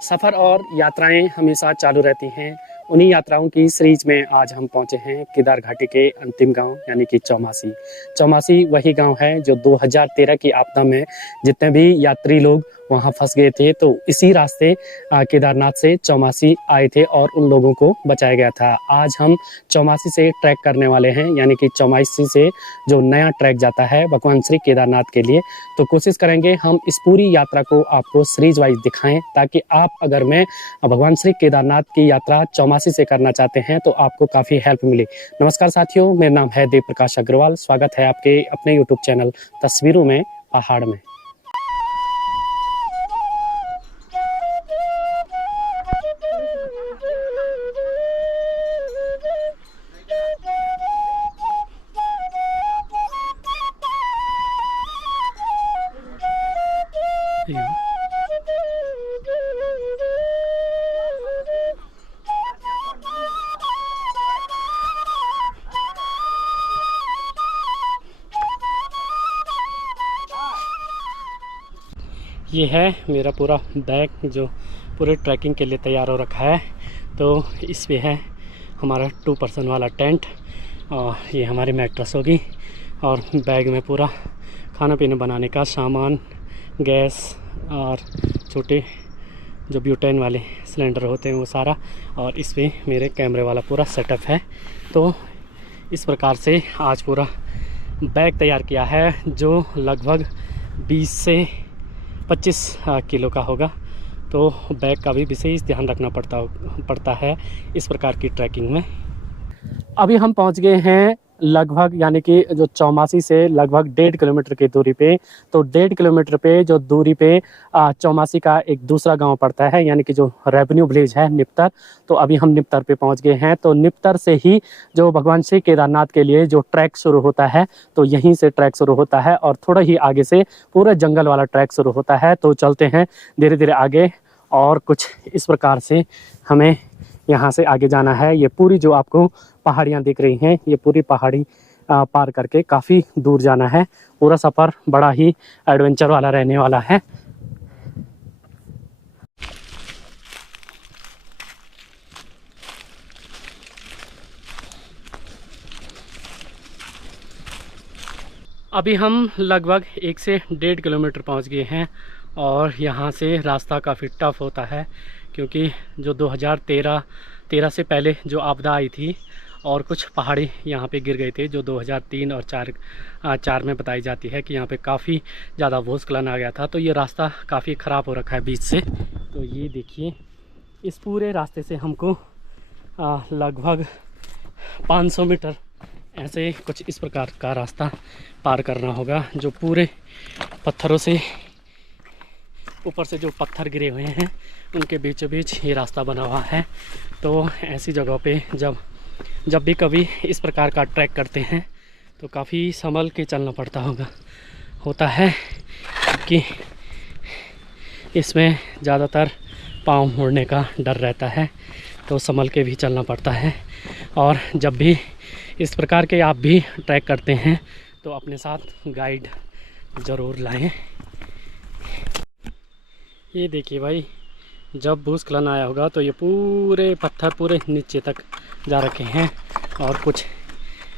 सफ़र और यात्राएं हमेशा चालू रहती हैं। उन्हीं यात्राओं की सीरीज में आज हम पहुंचे हैं केदार घाटी के अंतिम गांव यानी कि चौमासी। चौमासी वही गांव है जो 2013 की आपदा में जितने भी यात्री लोग वहां फंस गए थे, तो इसी रास्ते केदारनाथ से चौमासी आए थे और उन लोगों को बचाया गया था। आज हम चौमासी से ट्रैक करने वाले हैं, यानी कि चौमासी से जो नया ट्रैक जाता है भगवान श्री केदारनाथ के लिए। तो कोशिश करेंगे हम इस पूरी यात्रा को आपको सीरीज वाइज दिखाएं, ताकि आप अगर मैं भगवान श्री केदारनाथ की यात्रा चौमासी से करना चाहते हैं तो आपको काफ़ी हेल्प मिले। नमस्कार साथियों, मेरा नाम है देव प्रकाश अग्रवाल। स्वागत है आपके अपने यूट्यूब चैनल तस्वीरों में पहाड़ में। ये है मेरा पूरा बैग जो पूरे ट्रैकिंग के लिए तैयार हो रखा है। तो इस पे है हमारा 2 पर्सन वाला टेंट और ये हमारी मैट्रेस होगी, और बैग में पूरा खाना पीना बनाने का सामान, गैस और छोटे जो ब्यूटेन वाले सिलेंडर होते हैं वो सारा, और इस पे मेरे कैमरे वाला पूरा सेटअप है। तो इस प्रकार से आज पूरा बैग तैयार किया है जो लगभग 20 से 25 किलो का होगा। तो बैग का भी विशेष ध्यान रखना पड़ता है इस प्रकार की ट्रैकिंग में। अभी हम पहुंच गए हैं लगभग, यानी कि जो चौमासी से लगभग 1.5 किलोमीटर की दूरी पे। तो 1.5 किलोमीटर पे जो दूरी पे चौमासी का एक दूसरा गांव पड़ता है, यानी कि जो रेवेन्यू विलेज है निप्तर। तो अभी हम निप्तर पे पहुंच गए हैं। तो निप्तर से ही जो भगवान श्री केदारनाथ के लिए जो ट्रैक शुरू होता है, तो यहीं से ट्रैक शुरू होता है और थोड़ा ही आगे से पूरा जंगल वाला ट्रैक शुरू होता है। तो चलते हैं धीरे धीरे आगे, और कुछ इस प्रकार से हमें यहाँ से आगे जाना है। ये पूरी जो आपको पहाड़ियाँ दिख रही हैं, ये पूरी पहाड़ी पार करके काफ़ी दूर जाना है। पूरा सफ़र बड़ा ही एडवेंचर वाला रहने वाला है। अभी हम लगभग 1 से 1.5 किलोमीटर पहुँच गए हैं, और यहाँ से रास्ता काफ़ी टफ होता है, क्योंकि जो 2013 से पहले जो आपदा आई थी और कुछ पहाड़ी यहाँ पे गिर गए थे, जो 2003 और 4 में बताई जाती है कि यहाँ पे काफ़ी ज़्यादा भूस्खलन आ गया था। तो ये रास्ता काफ़ी ख़राब हो रखा है बीच से। तो ये देखिए, इस पूरे रास्ते से हमको लगभग 500 मीटर ऐसे कुछ इस प्रकार का रास्ता पार करना होगा, जो पूरे पत्थरों से, ऊपर से जो पत्थर गिरे हुए हैं उनके बीचों बीच ये रास्ता बना हुआ है। तो ऐसी जगहों पे जब भी कभी इस प्रकार का ट्रैक करते हैं तो काफ़ी संभल के चलना होता है, कि इसमें ज़्यादातर पाँव मुड़ने का डर रहता है। तो संभल के भी चलना पड़ता है। और जब भी इस प्रकार के आप भी ट्रैक करते हैं तो अपने साथ गाइड ज़रूर लाएं। ये देखिए भाई, जब भूस्खलन आया होगा तो ये पूरे पत्थर पूरे नीचे तक जा रखे हैं, और कुछ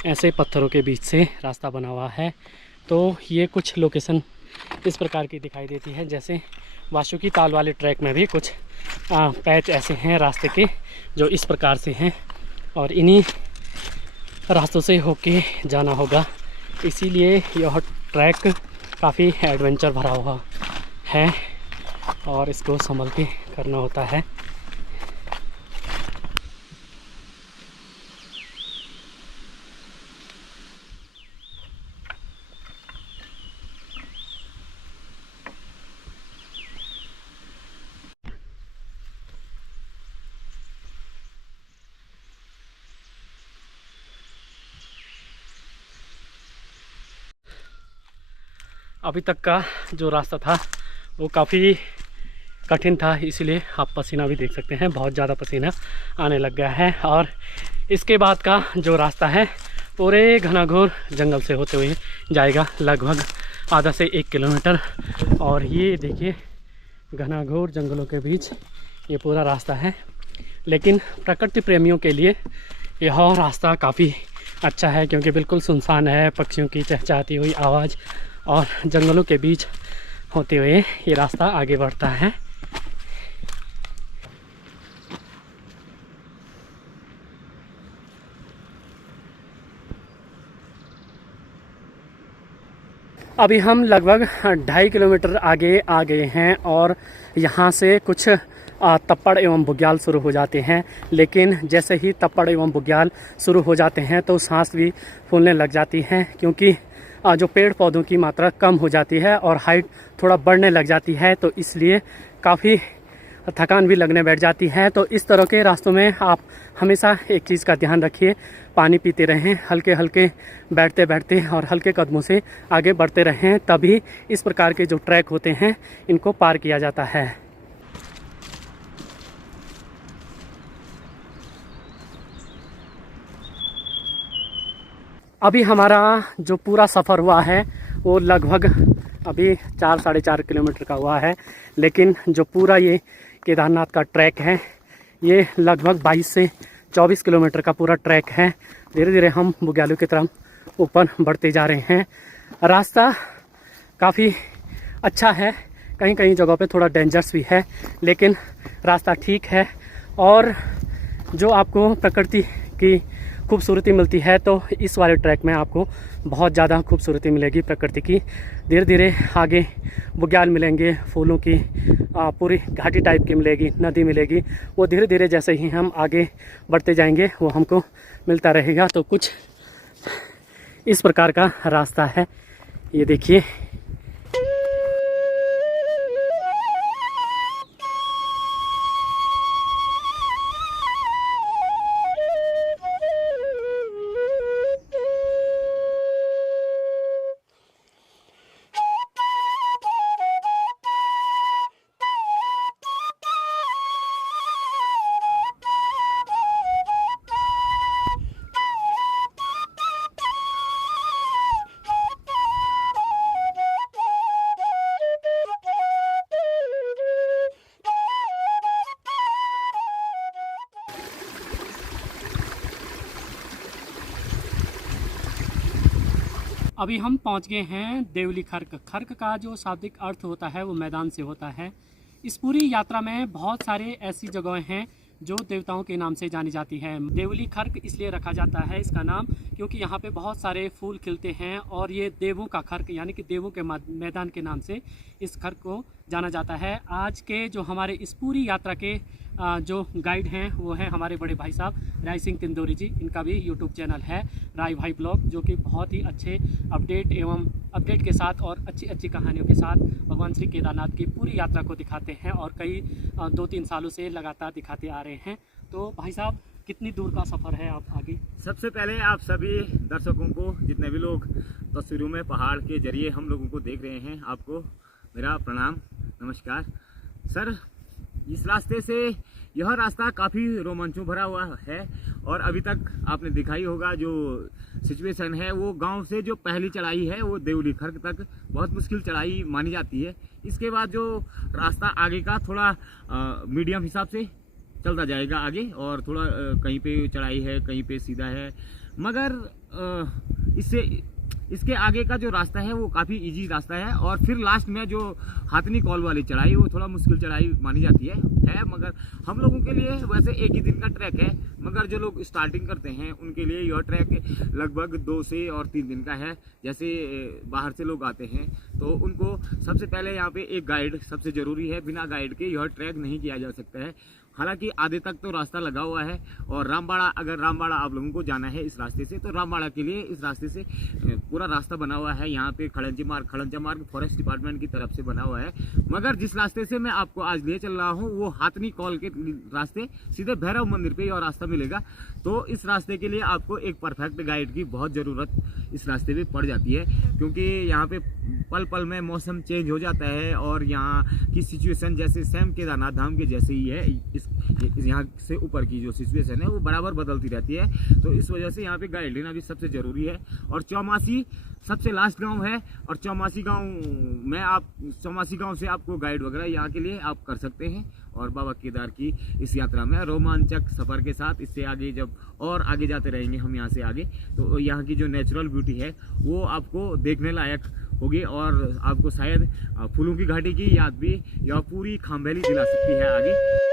ऐसे पत्थरों के बीच से रास्ता बना हुआ है। तो ये कुछ लोकेशन इस प्रकार की दिखाई देती है, जैसे वासुकी ताल वाले ट्रैक में भी कुछ पैच ऐसे हैं रास्ते के जो इस प्रकार से हैं, और इन्हीं रास्तों से होके जाना होगा। इसीलिए यह ट्रैक काफ़ी एडवेंचर भरा हुआ है और इसको संभल के करना होता है। अभी तक का जो रास्ता था वो काफ़ी कठिन था, इसलिए आप पसीना भी देख सकते हैं, बहुत ज़्यादा पसीना आने लग गया है। और इसके बाद का जो रास्ता है पूरे घनाघोर जंगल से होते हुए जाएगा, लगभग आधा से 1 किलोमीटर। और ये देखिए घनाघोर जंगलों के बीच ये पूरा रास्ता है। लेकिन प्रकृति प्रेमियों के लिए यह रास्ता काफ़ी अच्छा है, क्योंकि बिल्कुल सुनसान है। पक्षियों की चहचहाती हुई आवाज़ और जंगलों के बीच होते हुए ये रास्ता आगे बढ़ता है। अभी हम लगभग 2.5 किलोमीटर आगे आ गए हैं और यहाँ से कुछ तप्पड़ एवं बुग्याल शुरू हो जाते हैं। लेकिन जैसे ही तप्पड़ एवं बुग्याल शुरू हो जाते हैं तो सांस भी फूलने लग जाती है, क्योंकि जो पेड़ पौधों की मात्रा कम हो जाती है और हाइट थोड़ा बढ़ने लग जाती है, तो इसलिए काफ़ी थकान भी लगने बैठ जाती है। तो इस तरह के रास्तों में आप हमेशा एक चीज़ का ध्यान रखिए, पानी पीते रहें, हल्के हल्के बैठते बैठते और हल्के कदमों से आगे बढ़ते रहें, तभी इस प्रकार के जो ट्रैक होते हैं इनको पार किया जाता है। अभी हमारा जो पूरा सफ़र हुआ है वो लगभग अभी 4-4.5 किलोमीटर का हुआ है। लेकिन जो पूरा ये केदारनाथ का ट्रैक है ये लगभग 22 से 24 किलोमीटर का पूरा ट्रैक है। धीरे धीरे हम बुग्यालों की तरफ ऊपर बढ़ते जा रहे हैं। रास्ता काफ़ी अच्छा है, कहीं कहीं जगहों पे थोड़ा डेंजरस भी है, लेकिन रास्ता ठीक है। और जो आपको प्रकृति की खूबसूरती मिलती है तो इस वाले ट्रैक में आपको बहुत ज़्यादा खूबसूरती मिलेगी प्रकृति की। धीरे धीरे आगे बुग्याल मिलेंगे, फूलों की पूरी घाटी टाइप की मिलेगी, नदी मिलेगी। वो धीरे धीरे जैसे ही हम आगे बढ़ते जाएंगे वो हमको मिलता रहेगा। तो कुछ इस प्रकार का रास्ता है, ये देखिए। अभी हम पहुंच गए हैं देवली खर्क। खर्क का जो शाब्दिक अर्थ होता है वो मैदान से होता है। इस पूरी यात्रा में बहुत सारे ऐसी जगहें हैं जो देवताओं के नाम से जानी जाती है। देवली खर्क इसलिए रखा जाता है इसका नाम, क्योंकि यहाँ पे बहुत सारे फूल खिलते हैं और ये देवों का खर्क यानी कि देवों के मैदान के नाम से इस खर्क को जाना जाता है। आज के जो हमारे इस पूरी यात्रा के जो गाइड हैं वो हैं हमारे बड़े भाई साहब राय सिंह तिंदोरी जी। इनका भी यूट्यूब चैनल है राय भाई ब्लॉग, जो कि बहुत ही अच्छे अपडेट के साथ और अच्छी अच्छी कहानियों के साथ भगवान श्री केदारनाथ की पूरी यात्रा को दिखाते हैं और कई 2-3 सालों से लगातार दिखाते आ रहे हैं। तो भाई साहब, कितनी दूर का सफ़र है आप आगे? सबसे पहले आप सभी दर्शकों को, जितने भी लोग तस्वीरों में पहाड़ के जरिए हम लोगों को देख रहे हैं, आपको मेरा प्रणाम, नमस्कार। सर, इस रास्ते से यह रास्ता काफ़ी रोमांचों भरा हुआ है और अभी तक आपने दिखाई होगा जो सिचुएशन है, वो गांव से जो पहली चढ़ाई है वो देवली खर्क तक बहुत मुश्किल चढ़ाई मानी जाती है। इसके बाद जो रास्ता आगे का थोड़ा मीडियम हिसाब से चलता जाएगा आगे, और थोड़ा कहीं पे चढ़ाई है, कहीं पे सीधा है, मगर इसके आगे का जो रास्ता है वो काफ़ी इजी रास्ता है। और फिर लास्ट में जो हाथनी कॉल वाली चढ़ाई, वो थोड़ा मुश्किल चढ़ाई मानी जाती है मगर हम लोगों के लिए वैसे एक ही दिन का ट्रैक है, मगर जो लोग स्टार्टिंग करते हैं उनके लिए यह ट्रैक लगभग 2 से और 3 दिन का है। जैसे बाहर से लोग आते हैं तो उनको सबसे पहले यहाँ पे एक गाइड सबसे ज़रूरी है, बिना गाइड के यह ट्रैक नहीं किया जा सकता है। हालांकि आधे तक तो रास्ता लगा हुआ है, और रामबाड़ा, अगर रामबाड़ा आप लोगों को जाना है इस रास्ते से, तो रामबाड़ा के लिए इस रास्ते से पूरा रास्ता बना हुआ है। यहाँ पे खड़ंजा मार्ग फॉरेस्ट डिपार्टमेंट की तरफ से बना हुआ है। मगर जिस रास्ते से मैं आपको आज ले चल रहा हूँ वो हाथनी कॉल के रास्ते सीधे भैरव मंदिर पे और रास्ता मिलेगा। तो इस रास्ते के लिए आपको एक परफेक्ट गाइड की बहुत ज़रूरत इस रास्ते पे पड़ जाती है, क्योंकि यहाँ पे पल पल में मौसम चेंज हो जाता है और यहाँ की सिचुएशन जैसे सेम केदारनाथ धाम के जैसे ही है, इस यहाँ से ऊपर की जो सिचुएशन है वो बराबर बदलती रहती है। तो इस वजह से यहाँ पे गाइड लेना भी सबसे ज़रूरी है। और चौमासी सबसे लास्ट गांव है, और चौमासी गांव से आपको गाइड वगैरह यहाँ के लिए आप कर सकते हैं। और बाबा केदार की इस यात्रा में रोमांचक सफ़र के साथ इससे आगे जब और आगे जाते रहेंगे हम यहाँ से आगे, तो यहाँ की जो नेचुरल ब्यूटी है वो आपको देखने लायक होगी, और आपको शायद फूलों की घाटी की याद भी या पूरी खामभैली दिला सकती है आगे।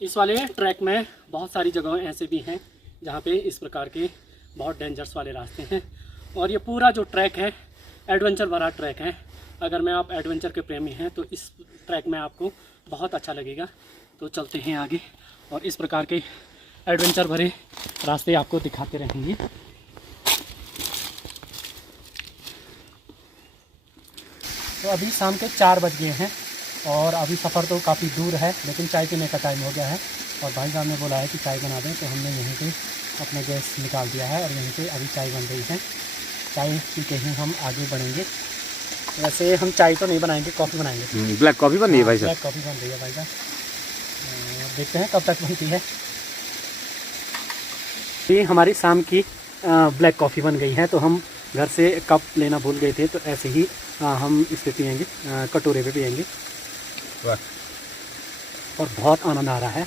इस वाले ट्रैक में बहुत सारी जगहें ऐसे भी हैं जहाँ पे इस प्रकार के बहुत डेंजरस वाले रास्ते हैं, और ये पूरा जो ट्रैक है एडवेंचर भरा ट्रैक है। अगर मैं आप एडवेंचर के प्रेमी हैं तो इस ट्रैक में आपको बहुत अच्छा लगेगा। तो चलते हैं आगे और इस प्रकार के एडवेंचर भरे रास्ते आपको दिखाते रहेंगे। तो अभी शाम के 4 बज गए हैं और अभी सफ़र तो काफ़ी दूर है, लेकिन चाय पीने का टाइम हो गया है और भाई साहब ने बोला है कि चाय बना दें, तो हमने यहीं पे अपना गैस निकाल दिया है और यहीं पे अभी चाय बन रही है। चाय पी के ही हम आगे बढ़ेंगे। वैसे हम चाय तो नहीं बनाएंगे, कॉफ़ी बनाएंगे। ब्लैक कॉफ़ी बन रही है भाई साहब? ब्लैक कॉफ़ी बन रही है भाई साहब, देखते हैं कब तक बनती है। ये हमारी शाम की ब्लैक कॉफ़ी बन गई है, तो हम घर से कप लेना भूल गए थे, तो ऐसे ही हम इसे पियेंगे, कटोरे पे पियेंगे और बहुत आनंद आ रहा है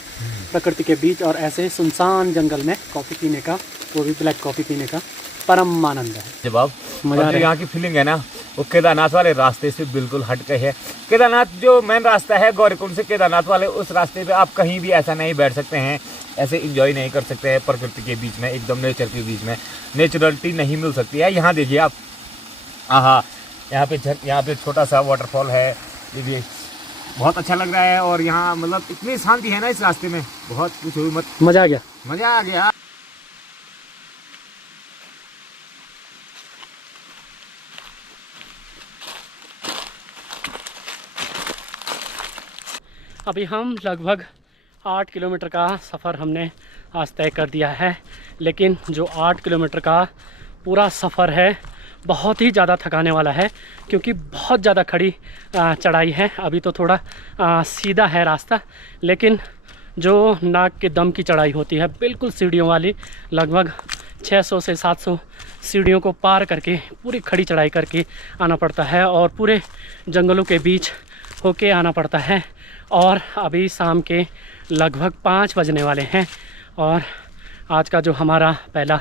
प्रकृति के बीच और ऐसे सुनसान जंगल में कॉफ़ी पीने का, वो भी ब्लैक कॉफ़ी पीने का परम आनंद है। जब आप मजा यहाँ की फीलिंग है ना, वो केदारनाथ वाले रास्ते से बिल्कुल हट के है। केदारनाथ जो मेन रास्ता है गौरीकुंड से केदारनाथ वाले, उस रास्ते पे आप कहीं भी ऐसा नहीं बैठ सकते हैं, ऐसे एंजॉय नहीं कर सकते हैं प्रकृति के बीच में, एकदम नेचर के बीच में नेचुरलिटी नहीं मिल सकती है। यहाँ देखिए आप, आहा, यहाँ पे छोटा सा वाटरफॉल है, ये भी बहुत अच्छा लग रहा है। और यहाँ मतलब इतनी शांति है ना इस रास्ते में, बहुत कुछ हुई मत, मज़ा आ गया, मज़ा आ गया। अभी हम लगभग 8 किलोमीटर का सफ़र हमने आज तय कर दिया है, लेकिन जो 8 किलोमीटर का पूरा सफ़र है बहुत ही ज़्यादा थकाने वाला है, क्योंकि बहुत ज़्यादा खड़ी चढ़ाई है। अभी तो थोड़ा सीधा है रास्ता, लेकिन जो नाक के दम की चढ़ाई होती है बिल्कुल सीढ़ियों वाली, लगभग 600 से 700 सीढ़ियों को पार करके पूरी खड़ी चढ़ाई करके आना पड़ता है और पूरे जंगलों के बीच होके आना पड़ता है। और अभी शाम के लगभग 5 बजने वाले हैं और आज का जो हमारा पहला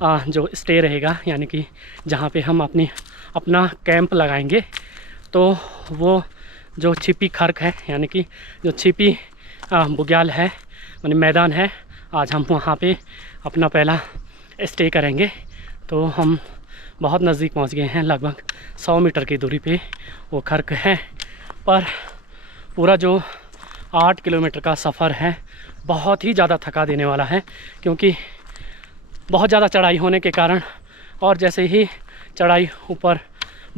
जो स्टे रहेगा, यानी कि जहाँ पे हम अपना कैंप लगाएंगे, तो वो जो छिपी खर्क है, यानी कि जो छिपी बुग्याल है, यानी मैदान है, आज हम वहाँ पे अपना पहला स्टे करेंगे। तो हम बहुत नज़दीक पहुँच गए हैं, लगभग 100 मीटर की दूरी पे वो खर्क है। पर पूरा जो 8 किलोमीटर का सफ़र है बहुत ही ज़्यादा थका देने वाला है, क्योंकि बहुत ज़्यादा चढ़ाई होने के कारण, और जैसे ही चढ़ाई ऊपर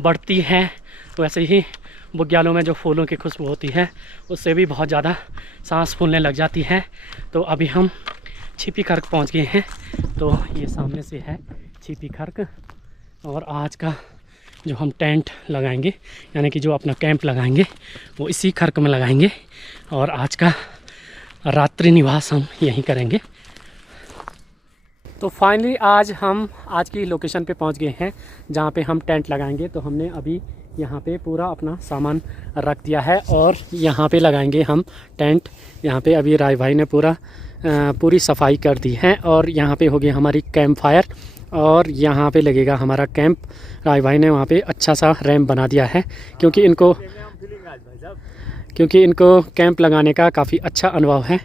बढ़ती है वैसे ही बुग्यालों में जो फूलों की खुशबू होती है उससे भी बहुत ज़्यादा सांस फूलने लग जाती है। तो अभी हम छिपी खर्क पहुंच गए हैं, तो ये सामने से है छिपी खर्क, और आज का जो हम टेंट लगाएंगे, यानी कि जो अपना कैंप लगाएंगे वो इसी खर्क में लगाएंगे और आज का रात्रि निवास हम यहीं करेंगे। तो फाइनली आज हम आज की लोकेशन पे पहुंच गए हैं जहां पे हम टेंट लगाएंगे। तो हमने अभी यहां पे पूरा अपना सामान रख दिया है और यहां पे लगाएंगे हम टेंट। यहां पे अभी राय भाई ने पूरी सफाई कर दी है और यहां पे होगी हमारी कैंप फायर और यहाँ पे लगेगा हमारा कैंप। राय भाई ने वहाँ पे अच्छा सा रैम्प बना दिया है, क्योंकि इनको क्योंकि इनको कैंप लगाने का काफ़ी अच्छा अनुभव है,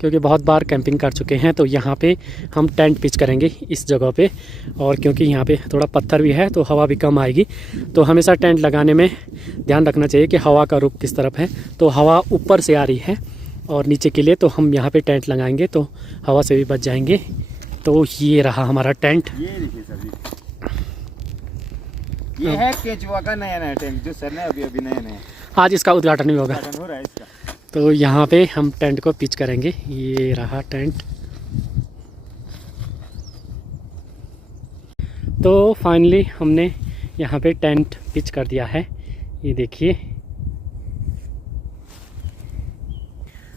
क्योंकि बहुत बार कैंपिंग कर चुके हैं। तो यहाँ पे हम टेंट पिच करेंगे इस जगह पे, और क्योंकि यहाँ पे थोड़ा पत्थर भी है तो हवा भी कम आएगी। तो हमेशा टेंट लगाने में ध्यान रखना चाहिए कि हवा का रुख किस तरफ है। तो हवा ऊपर से आ रही है और नीचे के लिए, तो हम यहाँ पे टेंट लगाएंगे तो हवा से भी बच जाएंगे। तो ये रहा हमारा टेंट। ये देखिए सर जी, ये है केचुआ का नया टेंट जो सर ने अभी नया आज इसका उद्घाटन भी होगा। हो रहा है इसका। तो यहाँ पे हम टेंट को पिच करेंगे। ये रहा टेंट। तो फाइनली हमने यहाँ पे टेंट पिच कर दिया है। ये देखिए,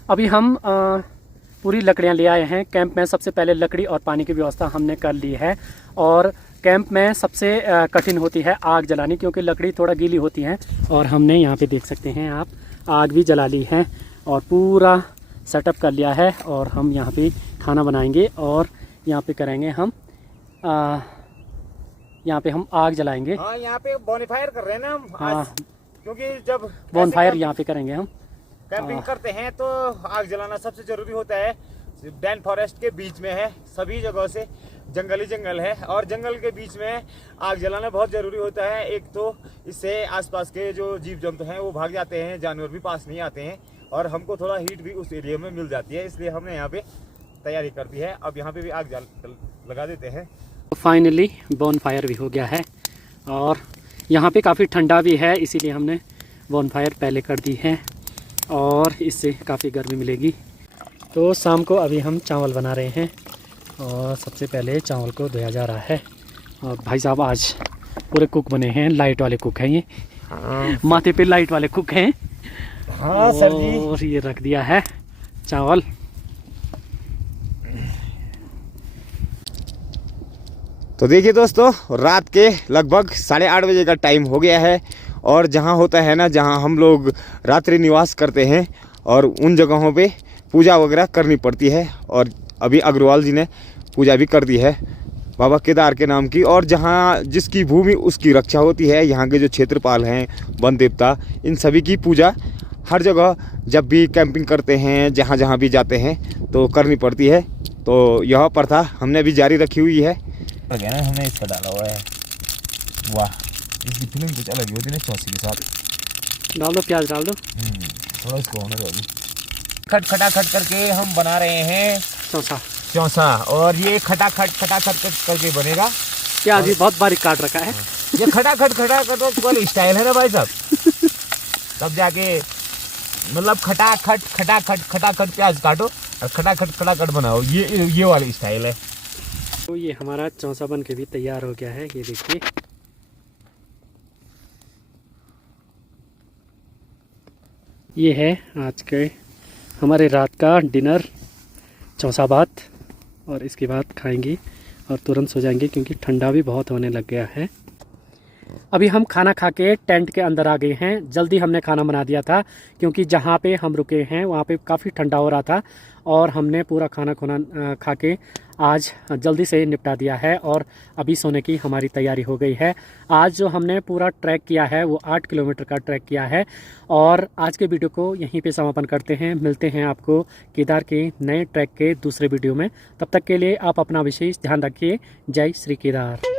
अभी हम पूरी लकड़ियाँ ले आए हैं कैंप में। सबसे पहले लकड़ी और पानी की व्यवस्था हमने कर ली है। और कैंप में सबसे कठिन होती है आग जलानी, क्योंकि लकड़ी थोड़ा गीली होती है। और हमने यहाँ पे देख सकते हैं आप, आग भी जला ली है और पूरा सेटअप कर लिया है। और हम यहाँ पे खाना बनाएंगे और यहाँ पे करेंगे हम यहाँ पे हम आग जलाएंगे। हाँ, यहाँ पे बोनफायर कर रहे हैं ना हम। हाँ, क्योंकि जब बोनफायर यहाँ पे करेंगे हम। कैंपिंग करते हैं तो आग जलाना सबसे जरूरी होता है। डैन फॉरेस्ट के बीच में है, सभी जगहों से जंगल ही जंगल है और जंगल के बीच में आग जलाना बहुत ज़रूरी होता है। एक तो इससे आसपास के जो जीव जंतु हैं वो भाग जाते हैं, जानवर भी पास नहीं आते हैं और हमको थोड़ा हीट भी उस एरिया में मिल जाती है। इसलिए हमने यहाँ पे तैयारी कर दी है। अब यहाँ पे भी आग लगा देते हैं। फाइनली बोनफायर भी हो गया है और यहाँ पे काफ़ी ठंडा भी है, इसीलिए हमने बोनफायर पहले कर दी है और इससे काफ़ी गर्मी मिलेगी। तो शाम को अभी हम चावल बना रहे हैं और सबसे पहले चावल को धोया जा रहा है। और भाई साहब आज पूरे कुक बने हैं, लाइट वाले कुक हैं ये। हाँ। माथे पे लाइट वाले कुक हैं। हाँ सर जी। और ये रख दिया है चावल। तो देखिए दोस्तों, रात के लगभग 8:30 बजे का टाइम हो गया है और जहाँ होता है ना, जहाँ हम लोग रात्रि निवास करते हैं और उन जगहों पे पूजा वगैरह करनी पड़ती है। और अभी अग्रवाल जी ने पूजा भी कर दी है बाबा केदार के नाम की। और जहाँ जिसकी भूमि उसकी रक्षा होती है, यहाँ के जो क्षेत्रपाल हैं, वन देवता, इन सभी की पूजा हर जगह जब भी कैंपिंग करते हैं, जहाँ जहाँ भी जाते हैं तो करनी पड़ती है। तो यह प्रथा हमने भी जारी रखी हुई है। हमने इसका डाला हुआ है। वाह, इसकी फिल्म कुछ अलग होती है चौसी के साथ। डाल दो, प्याज डाल दो। थोड़ा इसको होने दो। खट करके हम बना रहे हैं चौसा और ये खटाखट करके बनेगा। प्याज भी बहुत बारीक काट रखा है। ये खटाखट वाली स्टाइल है ना भाई साहब, तब जाके मतलब खटाखट प्याज काटो और खटाखट बनाओ, ये वाली स्टाइल है। तो ये हमारा चौसा बन के भी तैयार हो गया है। ये देखिए, ये है आज के हमारे रात का डिनर, चौसा भात। और इसके बाद खाएंगे और तुरंत सो जाएंगे क्योंकि ठंडा भी बहुत होने लग गया है। अभी हम खाना खा के टेंट के अंदर आ गए हैं। जल्दी हमने खाना बना दिया था क्योंकि जहाँ पे हम रुके हैं वहाँ पे काफ़ी ठंडा हो रहा था और हमने पूरा खाना खा के आज जल्दी से निपटा दिया है और अभी सोने की हमारी तैयारी हो गई है। आज जो हमने पूरा ट्रैक किया है वो 8 किलोमीटर का ट्रैक किया है और आज के वीडियो को यहीं पे समापन करते हैं। मिलते हैं आपको केदार के नए ट्रैक के दूसरे वीडियो में। तब तक के लिए आप अपना विशेष ध्यान रखिए। जय श्री केदार।